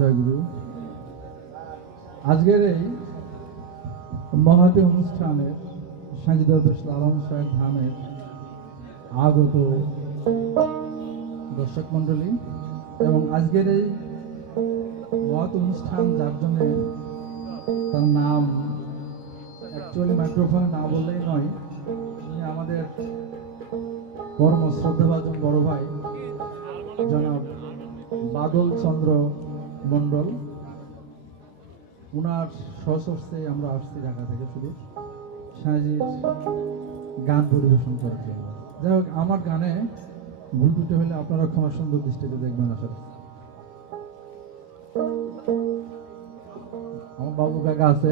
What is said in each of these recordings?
জয়গুরু। আজকের এই মহাতি অনুষ্ঠানের সাজিদাদুস লালন সাহেব ধামের আগত দর্শক মণ্ডলী এবং আজকের এই মহৎ অনুষ্ঠান, যার জন্য তার নাম অ্যাকচুয়ালি মাইক্রোফোনে না বললেই নয় উনি আমাদের পরম শ্রদ্ধাভাজন বড় ভাই, জনাব বাদল চন্দ্র মণ্ডল ওনার সশস্ত্রে আমরা আসছি ঢাকা থেকে শুধু। সাঁজির গান পরিবেশন করতে যাই হোক, আমার গানে ভুল দুটো হলে আপনারা ক্ষমা সুন্দর দৃষ্টিতে দেখবেন, আশা। আমার বাবু কাকা আছে,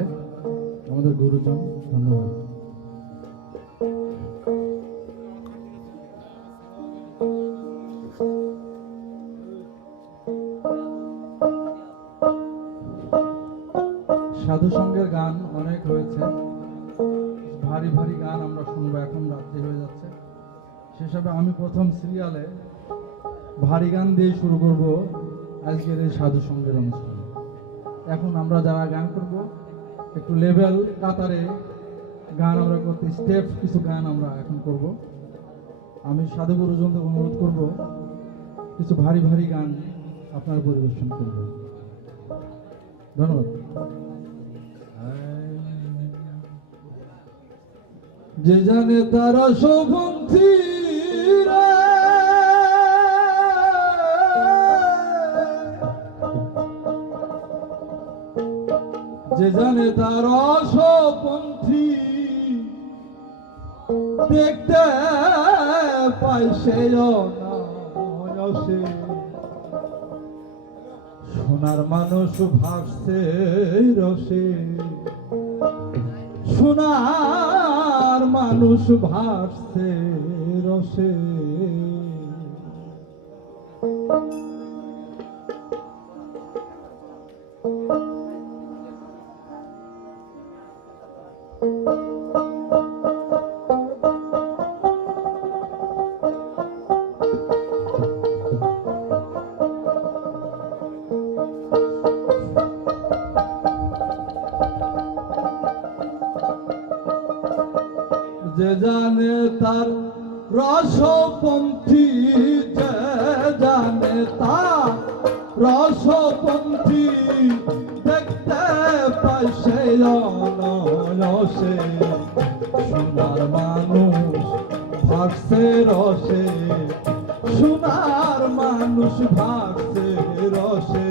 আমাদের গুরুজন, ধন্যবাদ। সাধু সঙ্গের গান অনেক হয়েছে। ভারী ভারী গান আমরা শুনব এখন, রাত্রি হয়ে যাচ্ছে। সেসবে আমি প্রথম সিরিয়ালে ভারী গান দিয়ে শুরু করব আজকের এই সাধু সঙ্গের অনুষ্ঠান। এখন আমরা যারা গান করব, একটু লেভেল কাতারে গান আমরা করতে স্টেপ কিছু গান আমরা এখন করব। আমি সাধু গুরুজনদের অনুরোধ করব, কিছু ভারী ভারী গান আপনার পরিবেশন করবে ধন্যবাদ। যে জানে তারা শোভন্থী যে জানে তার অসপন্থী দেখতে পাই সে সোনার মানুষ ভাসছে রসে। সোনার মানুষ ভাসছে রসে। যে জানে তার রসপন্থী, যে জানে তার রসপন্থী। দেখতে পাই সে অনয়সে সোনার মানুষ ভাসছে রসে, সোনার মানুষ ভাসছে রসে।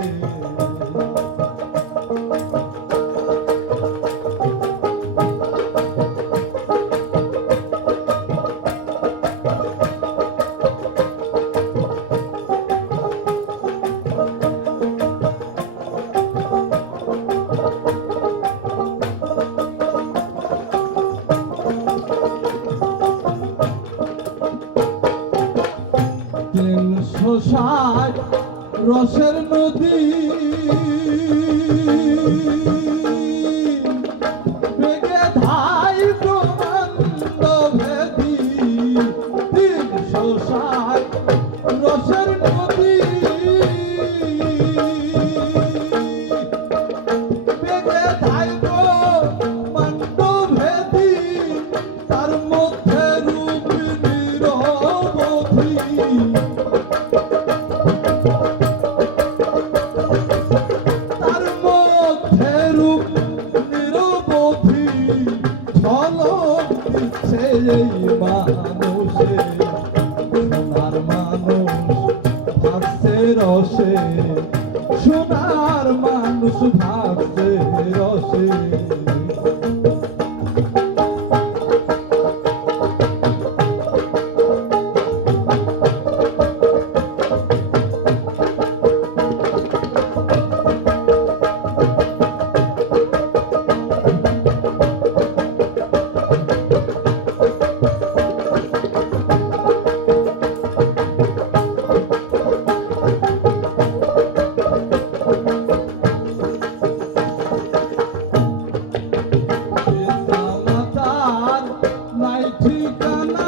ষাট রসের নদী দিচ্ছে এই মানুষে সোনার মানুষ ভাসছে রসে সোনার মানুষ ভাসছে Come on.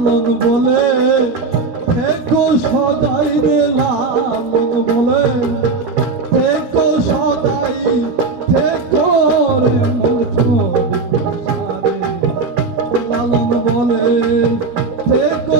লালন বলে একো সদাই রে লালন বলে একো সদাই থেকো রে মন লালন বলে, থেকো